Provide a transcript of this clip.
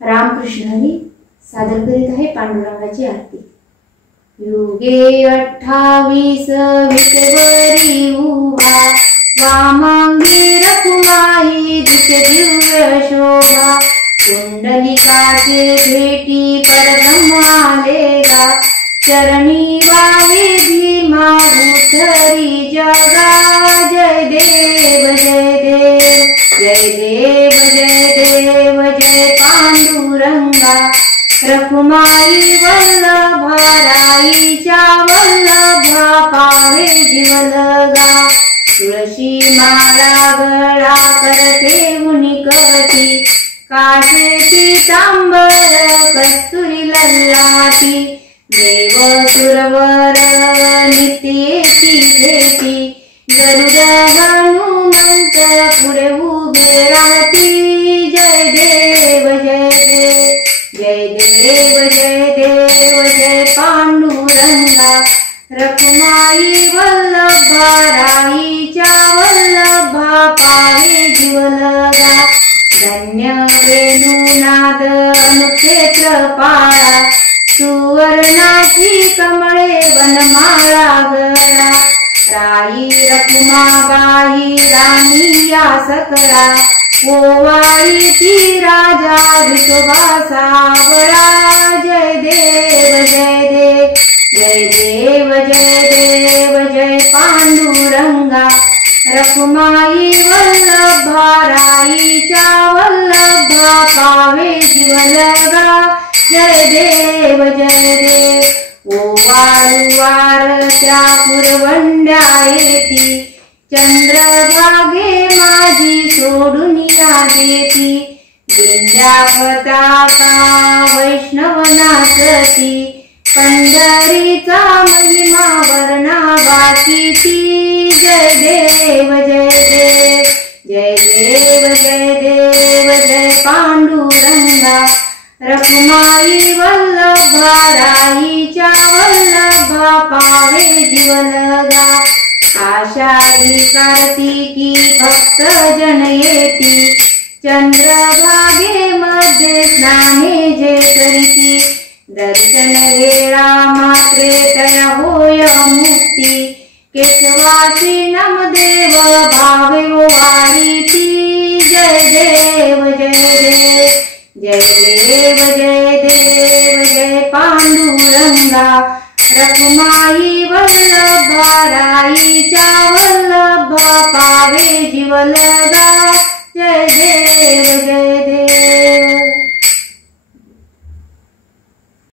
रामकृष्ण हरी सादर करीत आहे पांडुरंगाची आरती। युगे 28 विटेवरी उभा, वामांगी रखुमाई दिसे दिव्य शोभा। कुंडलिकाचे भेटी परब्रह्म आलेगा, चरणी वाहे भीमा उतरी जगा। जय देव जय देव जय देव जय देव जय पांडुरंगा। रखुमाई वल्लभा राईच्या वल्लभा, पावे जीवलगा। तुळशी माळा गळा करते उनिकटी, काशे पीतांबर कस्तुरी ललाटी। देव सुरवर नित्येची भेटी, गरुड हनुमंत पुढे उभे राहती। जय देव जय देव जय देव जय देव जय पांडुरंगा। रखुमाई वल्लभा राईच्या वल्लभा, पावे जीवलगा। धन्य वेणुनाद अनुक्षेत्र पाळा, सुवर्णाची कमळे वनमाळा गळा। राई रखुमाबाई राणी या सकळा, ओवाळी ती राजा विठोबा सावळा। जय देव जय देव जय देव जय देव जय पांडुरंगा। रखुमाई वल्लभा राईच्या वल्लभा, पावे जीवलगा। जय देव जय देव ओवाळुवार त्या पुरवंड्या येती, चंद्रभागे माझी सोडून या देती। दिंड्या पताका वैष्णव नाचती, पंढरीचा महिमा वर्णावाची ती। जय देव जय देव जय देव जय देव जय पांडुरंगा। रखुमाई वल्लभा राईच्या वल्लभा, पावे जीवलगा। आषाढी कार्तिकी भक्त जन येती, चंद्रभागे मध्ये स्नाने जे करीती। दर्शन वेळा मात्रे तया होय मुक्ती, केशवासी नामदेव भावे वाढीती। जय देव जय देव जय देव जय देव जय पांडुरंगा। रखुमाई वल्लभा राईच्या वल्लभा, पावे जीवलगा। जय देव जय देव